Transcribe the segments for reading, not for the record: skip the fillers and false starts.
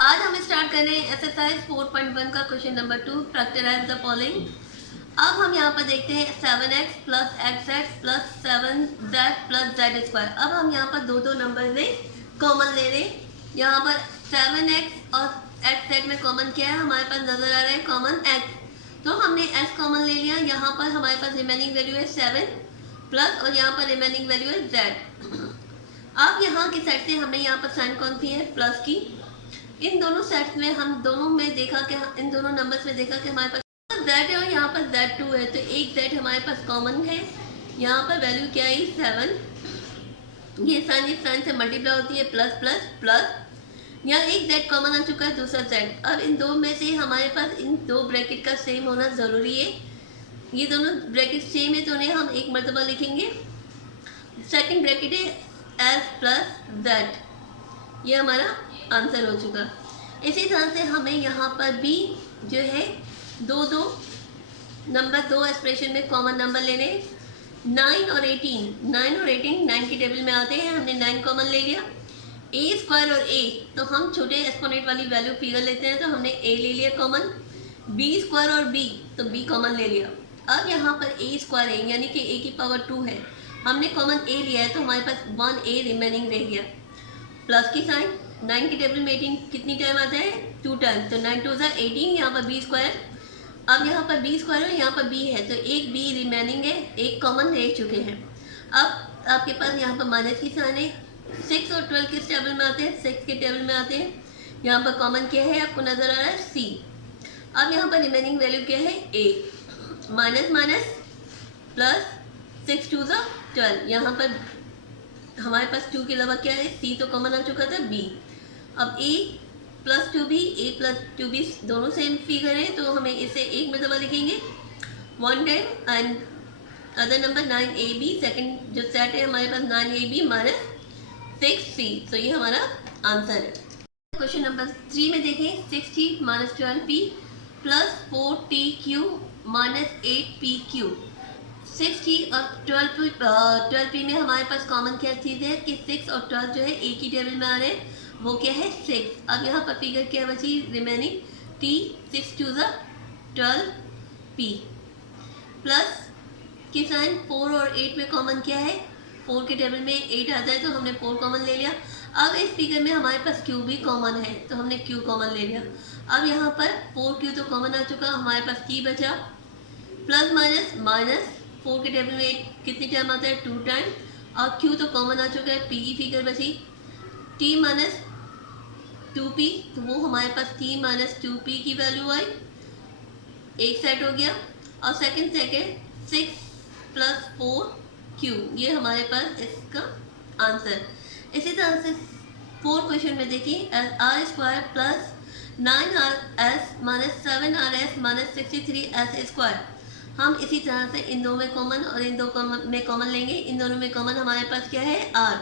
आज हम स्टार्ट कर रहे हैं एक्सरसाइज 4.1 का question number 2। Factorise the following. अब हम यहाँ पर देखते हैं 7x plus xz plus 7z plus z square. अब हम यहाँ पर दो नंबर में कॉमन ले रहे हैं। यहाँ पर 7x और xz में कॉमन क्या है, हमारे पास नजर आ रहा है कॉमन x, तो हमने x कॉमन ले लिया। यहाँ पर हमारे पास रिमेनिंग वैल्यू है 7 प्लस और यहाँ पर रिमेनिंग वैल्यू है z। अब यहाँ की साइड से हमें यहाँ पर साइन कौन सी है, प्लस की। इन दोनों सेट्स में हम दोनों में देखा कि इन दोनों नंबर्स में देखा कि हमारे पास z है और यहाँ पर z2 है, तो एक z हमारे पास कॉमन है। यहाँ पर वैल्यू क्या है 7, ये साइन इस साइन से मल्टीप्लाई होती है प्लस प्लस प्लस। यहाँ एक z कॉमन आ चुका है, दूसरा z। अब इन दो में से हमारे पास इन दो ब्रैकेट का सेम होना ज़रूरी है। ये दोनों ब्रैकेट सेम है तो उन्हें हम एक मरतबा लिखेंगे। सेकेंड ब्रैकेट है s प्लस z, ये हमारा आंसर हो चुका। इसी तरह से हमें यहाँ पर भी जो है दो नंबर दो एक्सप्रेशन में कॉमन नंबर लेने, 9 और 18 9 की टेबल में आते हैं। हमने 9 कॉमन ले लिया। a स्क्वायर और a, तो हम छोटे एक्सपोनेंट वाली वैल्यू फिगर लेते हैं, तो हमने a ले लिया कॉमन। b स्क्वायर और b, तो b कॉमन ले लिया। अब यहाँ पर a स्क्वायर है यानी कि a की पावर 2 है, हमने कॉमन a लिया है, तो हमारे पास 1a रिमेनिंग रह गया। प्लस की साइन 9 की टेबल में 18 कितनी टाइम आता है, 2 टाइम, तो 9 2 18। यहाँ पर b स्क्वायर, अब यहाँ पर b स्क्वायर है, यहाँ पर b है, तो एक b रिमेनिंग है, एक कॉमन रह चुके हैं। अब आपके पास यहाँ पर माइनस की साइन है। 6 और 12 किस टेबल में आते हैं, 6 के टेबल में आते हैं। यहाँ पर कॉमन क्या है, आपको नजर आ रहा है c। अब यहाँ पर रिमेनिंग वैल्यू क्या है a, माइनस माइनस प्लस 6 2 12। यहाँ पर हमारे पास 2 के अलावा क्या है, c तो कॉमन आ चुका था, b। अब a plus 2b, a plus 2b दोनों सेम फिगर है, तो हमें इसे एक में दबा लिखेंगे 1 time and other number 9ab। Second जो सेट है हमारे पास 9ab माइनस 6c, तो ये हमारा आंसर है। क्वेश्चन नंबर 3 में देखें, 6t minus 12p plus 4tq minus 8pq। 6t और 12p में हमारे पास कॉमन क्या चीज़ है कि 6 और 12 जो है एक ही टेबल में आ रहे हैं, वो क्या है 6। अब यहाँ पर फिगर क्या बची, रिमेनिंग t 6 2 12p प्लस की साइन 4 और 8 में कॉमन क्या है, 4 के टेबल में 8 आता है, तो हमने 4 कॉमन ले लिया। अब इस फिगर में हमारे पास q भी कॉमन है, तो हमने q कॉमन ले लिया। अब यहाँ पर 4q तो कॉमन आ चुका, हमारे पास t बचा। प्लस माइनस माइनस 4 के टेबल में कितनी टाइम आता है, 2 टाइम, और q तो कॉमन आ चुका है, p की फिगर बची t माइनस 2p, तो वो हमारे पास t माइनस 2p की वैल्यू आई, एक सेट हो गया। और सेकंड 6 प्लस 4q, ये हमारे पास इसका आंसर। इसी तरह से 4 क्वेश्चन में देखिए, R square plus 9rs minus 7rs minus 63s square. हम इसी तरह से इन दो में कॉमन और इन दो में कॉमन लेंगे। इन दोनों में कॉमन हमारे पास क्या है, r।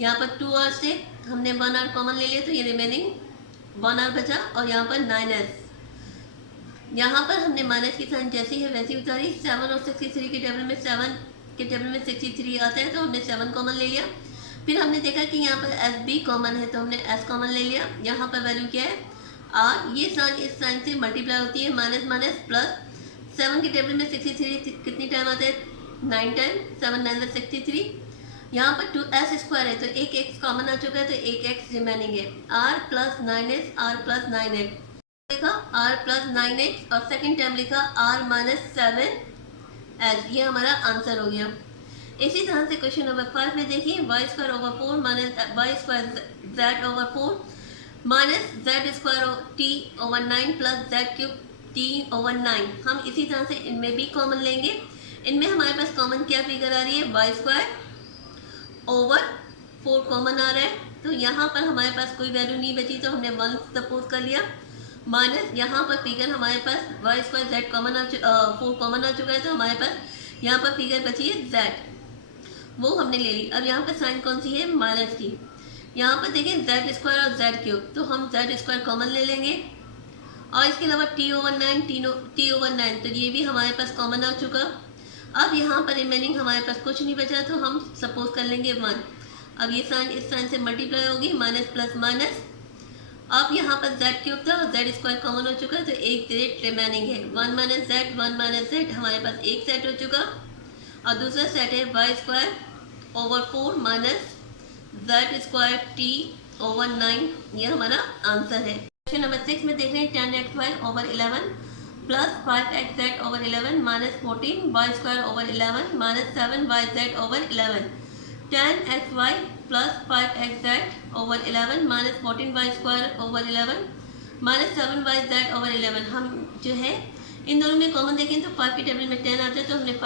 यहाँ पर 2r से हमने 1r कॉमन ले लिया, तो ये रिमेनिंग 1r बचा, और यहाँ पर 9s। यहाँ पर हमने माइनस की साइन जैसी है वैसी उतारी। 7 और 63 के टेबल में 7 के टेबल में 63 आता है, तो हमने 7 कॉमन ले लिया। फिर हमने देखा कि यहाँ पर s भी कॉमन है, तो हमने s कॉमन ले लिया। यहाँ पर वैल्यू क्या है r, ये साइन इस साइन से मल्टीप्लाई होती है, माइनस माइनस प्लस। 7 के टेबल में 63 कितनी टाइम आता है, 9 टाइम, 7 9 63। यहाँ पर 2s स्क्वायर है, तो एक x कॉमन आ चुका है, तो एक x रिमेनिंग है। r plus 9s, r plus 9x लिखा, r प्लस 9x, और सेकंड टर्म लिखा r माइनस 7s, ये हमारा आंसर हो गया। इसी तरह से क्वेश्चन नंबर 5 में देखिए, Y square over 4 minus Y square z over 4 minus z square t over 9 plus z cube t over 9। हम इसी तरह से इनमें भी कॉमन लेंगे। इनमें हमारे पास कॉमन क्या फिगर आ रही है, वाई स्क्वायर ओवर 4 कॉमन आ रहा है, तो यहाँ पर हमारे पास कोई वैल्यू नहीं बची, तो हमने 1 सपोज कर लिया। माइनस यहाँ पर फिगर हमारे पास Y square Z common 4 common आ चुका है, तो हमारे पास यहाँ पर फिगर बची है जेड, वो हमने ले ली। अब यहाँ पर साइन कौन सी है, माइनस की। यहाँ पर देखें जेड स्क्वायर और जेड क्यूब, तो हम जेड स्क्वायर कॉमन ले लेंगे, और इसके अलावा टी ओवर 9, तो ये भी हमारे पास कॉमन आ चुका। अब यहाँ पर रिमेनिंग हमारे पास कुछ नहीं बचा, तो हम सपोज कर लेंगे 1। अब ये साइन इस साइन से मल्टीप्लाई होगी, माइनस प्लस माइनस अब यहाँ पर z क्यूब था और z स्क्वायर कॉमन हो चुका है, तो एक सेट रिमेनिंग है। 1 माइनस जेड, 1 माइनस जेड, हमारे पास एक सेट हो चुका। और दूसरा सेट है Y square over 4 minus Z square T over 9, ये हमारा आंसर है। क्वेश्चन नंबर 6 में देख रहे हैं 10xy over 11 plus 5xz over 11 minus 14 Y square over 11 minus 7yz over 11। 10xy plus 5xz over 11 minus 14y square over 11 minus 7yz over 11। हम जो है इन दोनों में कॉमन देखें तो 5 की टेबल में 10 आता है, तो हमने 5